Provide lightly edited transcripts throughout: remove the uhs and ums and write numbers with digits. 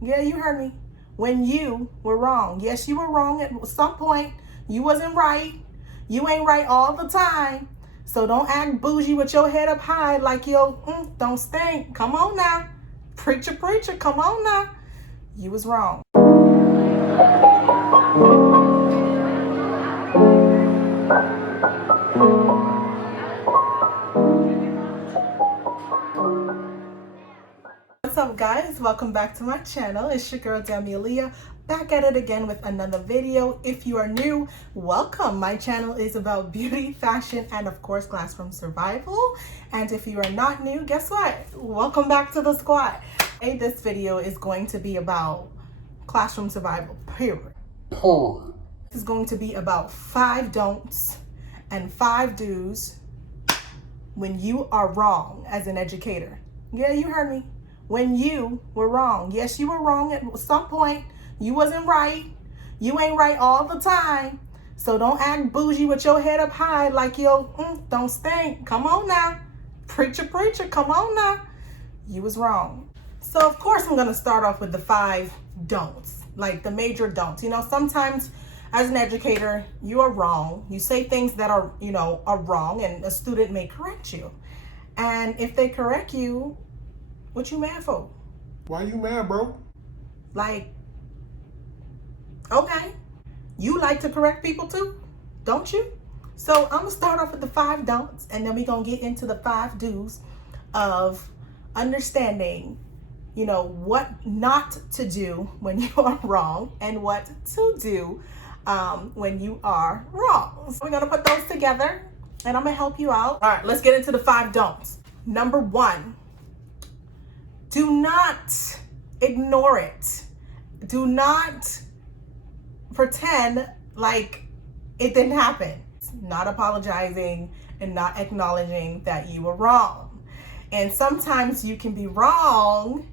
Yeah, you heard me. When you were wrong. Yes, you were wrong at some point. You wasn't right. You ain't right all the time. So don't act bougie with your head up high like yo, don't stink. Come on now. Preacher, preacher, come on now. You was wrong. What's up, guys? Welcome back to my channel. It's your girl Demmy Aleah, back at it again with another video. If you are new, welcome. My channel is about beauty, fashion, and of course classroom survival. And if you are not new, guess what? Welcome back to the squad. Hey, this video is going to be about classroom survival, period. This is going to be about 5 don'ts and 5 do's when you are wrong as an educator. Yeah, you heard me. When you were wrong. Yes, you were wrong at some point. You wasn't right. You ain't right all the time. So don't act bougie with your head up high like yo, don't stink. Come on now. Preacher, preacher, come on now. You was wrong. So of course I'm gonna start off with the 5 don'ts, like the major don'ts. You know, sometimes as an educator, you are wrong. You say things that are, are wrong, and a student may correct you. And if they correct you, what you mad for? Why you mad, bro? Like, okay, you like to correct people too, don't you? So I'm gonna start off with the 5 don'ts, and then we're gonna get into the 5 do's of understanding, what not to do when you are wrong and what to do when you are wrong. So we're gonna put those together, and I'm gonna help you out. All right, let's get into the 5 don'ts. Number 1. Do not ignore it. Do not pretend like it didn't happen. Not apologizing and not acknowledging that you were wrong. And sometimes you can be wrong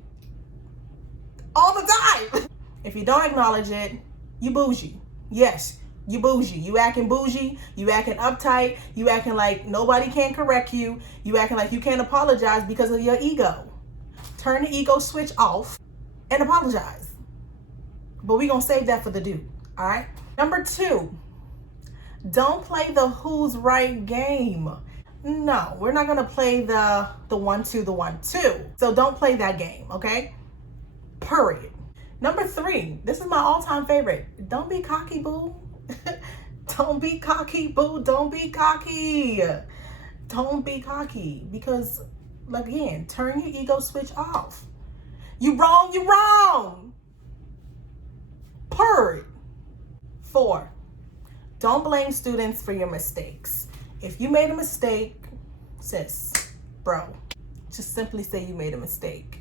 all the time. If you don't acknowledge it, you bougie. Yes, you bougie. You acting bougie. You acting uptight. You acting like nobody can correct you. You acting like you can't apologize because of your ego. Turn the ego switch off and apologize. But we're going to save that for the do. All right. Number 2, don't play the who's right game. No, we're not going to play the 1-2, the 1-2. So don't play that game. Okay. Period. Number 3, this is my all-time favorite. Don't be cocky, boo. Don't be cocky, boo. Don't be cocky. Don't be cocky, because again, turn your ego switch off. You wrong, you wrong. Period. 4, don't blame students for your mistakes. If you made a mistake, sis, bro, just simply say you made a mistake.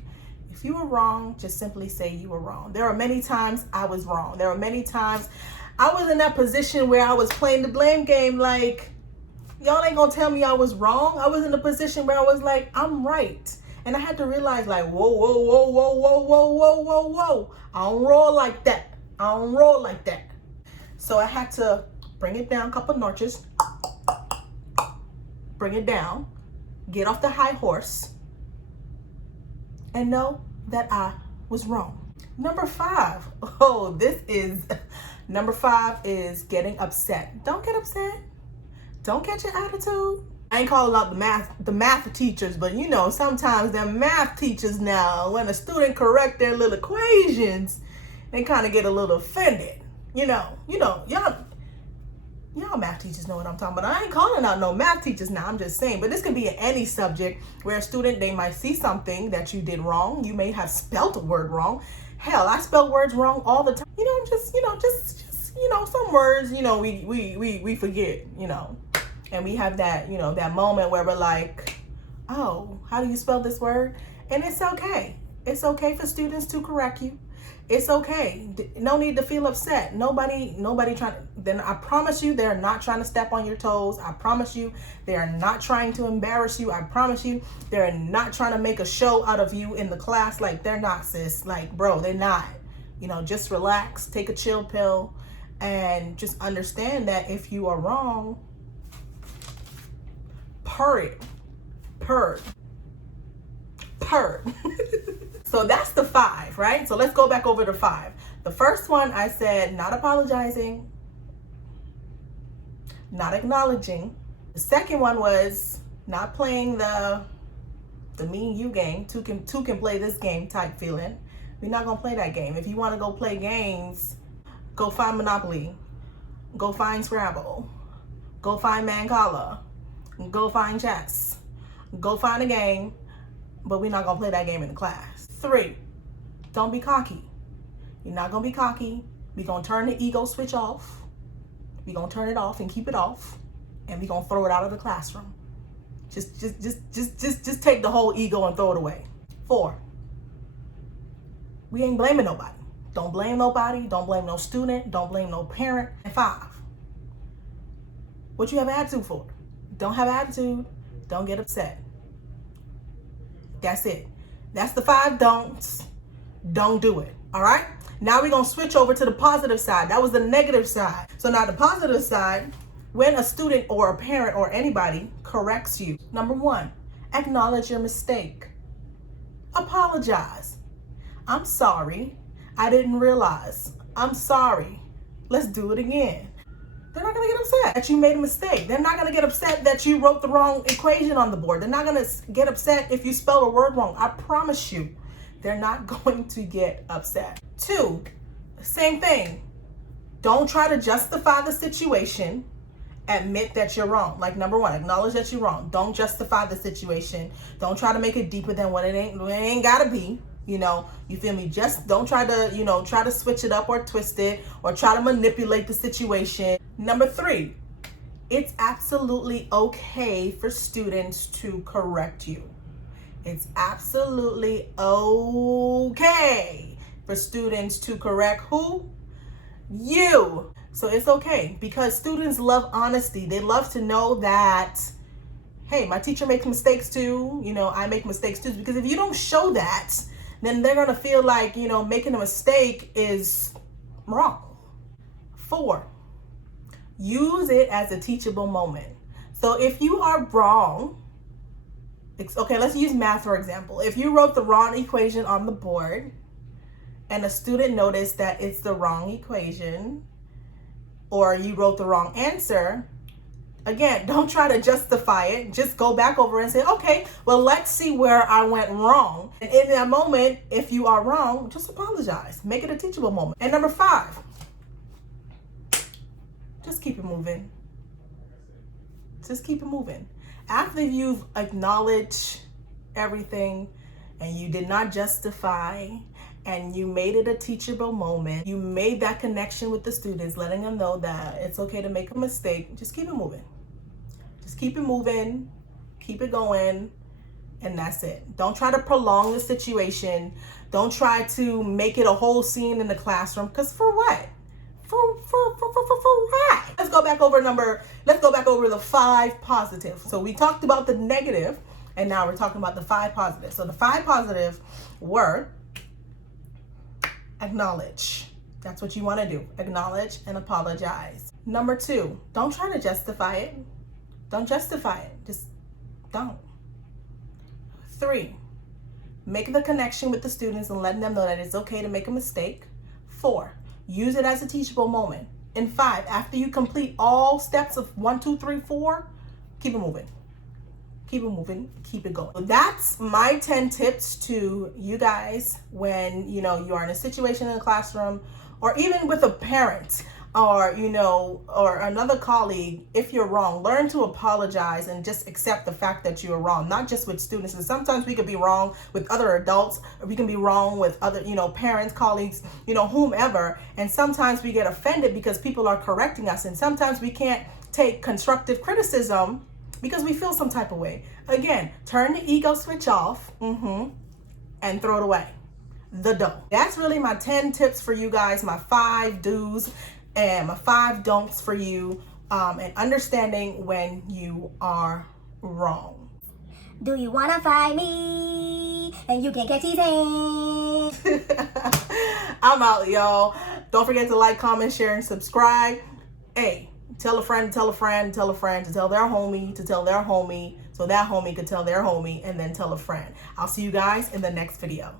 If you were wrong, just simply say you were wrong. There are many times I was wrong. There are many times I was in that position where I was playing the blame game like, y'all ain't gonna tell me I was wrong. I was in a position where I was like, I'm right. And I had to realize like, whoa, whoa, whoa, whoa, whoa, whoa, whoa, whoa, whoa. I don't roll like that. I don't roll like that. So I had to bring it down a couple notches. Bring it down. Get off the high horse. And know that I was wrong. Number 5. Number 5 is getting upset. Don't get upset. Don't catch an attitude. I ain't calling out the math teachers, but sometimes them math teachers now, when a student correct their little equations, they kind of get a little offended. Y'all math teachers know what I'm talking about. I ain't calling out no math teachers now. I'm just saying, but this could be in any subject where a student, they might see something that you did wrong. You may have spelt a word wrong. Hell, I spell words wrong all the time. Some words, we forget, and we have that, that moment where we're like, oh, how do you spell this word? And it's okay. It's okay for students to correct you. It's okay. No need to feel upset. Nobody trying to, then I promise you, they're not trying to step on your toes. I promise you, they are not trying to embarrass you. I promise you, they're not trying to make a show out of you in the class. Like, they're not, sis. Like, bro, they're not. Just relax, take a chill pill, and just understand that if you are wrong, purr. So that's the 5, right? So let's go back over the 5. The first one I said not apologizing, not acknowledging. The second one was not playing the me and you game. Two can play this game type feeling. We're not gonna play that game. If you want to go play games, go find Monopoly, go find Scrabble, go find Mancala, go find chess, go find a game, but we're not gonna play that game in the class. 3, don't be cocky. You're not gonna be cocky. We're gonna turn the ego switch off. We're gonna turn it off and keep it off, and we're gonna throw it out of the classroom. Just take the whole ego and throw it away. 4, we ain't blaming nobody. Don't blame nobody. Don't blame no student. Don't blame no parent. And 5, what you have attitude for? Don't have attitude. Don't get upset. That's it. That's the 5 don'ts. Don't do it. All right? Now we're going to switch over to the positive side. That was the negative side. So now the positive side, when a student or a parent or anybody corrects you, number 1, acknowledge your mistake. Apologize. I'm sorry. I didn't realize. I'm sorry. Let's do it again. They're not going to get upset that you made a mistake. They're not going to get upset that you wrote the wrong equation on the board. They're not going to get upset if you spelled a word wrong. I promise you, they're not going to get upset. 2, same thing. Don't try to justify the situation. Admit that you're wrong. Like number 1, acknowledge that you're wrong. Don't justify the situation. Don't try to make it deeper than what it ain't gotta be. You know, you feel me? Just don't try to, try to switch it up or twist it or try to manipulate the situation. Number 3, it's absolutely okay for students to correct you. It's absolutely okay for students to correct who? You. So it's okay because students love honesty. They love to know that, hey, my teacher makes mistakes too. I make mistakes too. Because if you don't show that, then they're going to feel like, making a mistake is wrong. 4, use it as a teachable moment. So if you are wrong, okay, let's use math for example. If you wrote the wrong equation on the board and a student noticed that it's the wrong equation, or you wrote the wrong answer, again, don't try to justify it. Just go back over and say, okay, well, let's see where I went wrong. And in that moment, if you are wrong, just apologize. Make it a teachable moment. And number 5, just keep it moving. Just keep it moving. After you've acknowledged everything and you did not justify and you made it a teachable moment, you made that connection with the students, letting them know that it's okay to make a mistake, just keep it moving. Just keep it moving, keep it going, and that's it. Don't try to prolong the situation. Don't try to make it a whole scene in the classroom, because for what? For what? Let's go back over the 5 positives. So we talked about the negative, and now we're talking about the 5 positives. So the 5 positive were acknowledge. That's what you want to do. Acknowledge and apologize. Number 2, don't try to justify it. Don't justify it. Just don't. 3, make the connection with the students and letting them know that it's okay to make a mistake. 4, use it as a teachable moment. And 5, after you complete all steps of 1, 2, 3, 4, keep it moving. Keep it moving, keep it going. So that's my 10 tips to you guys when you are in a situation in the classroom, or even with a parent, or or another colleague. If you're wrong, learn to apologize and just accept the fact that you're wrong, not just with students. And sometimes we could be wrong with other adults, or we can be wrong with other parents, colleagues, whomever. And sometimes we get offended because people are correcting us, and sometimes we can't take constructive criticism because we feel some type of way. Again, turn the ego switch off and throw it away. The dough. That's really my 10 tips for you guys, my 5 do's and my 5 don'ts for you, and understanding when you are wrong. Do you wanna find me? And you can catch teasing. I'm out, y'all. Don't forget to like, comment, share, and subscribe. Hey, tell a friend, tell a friend, tell a friend to tell their homie, to tell their homie, so that homie could tell their homie, and then tell a friend. I'll see you guys in the next video.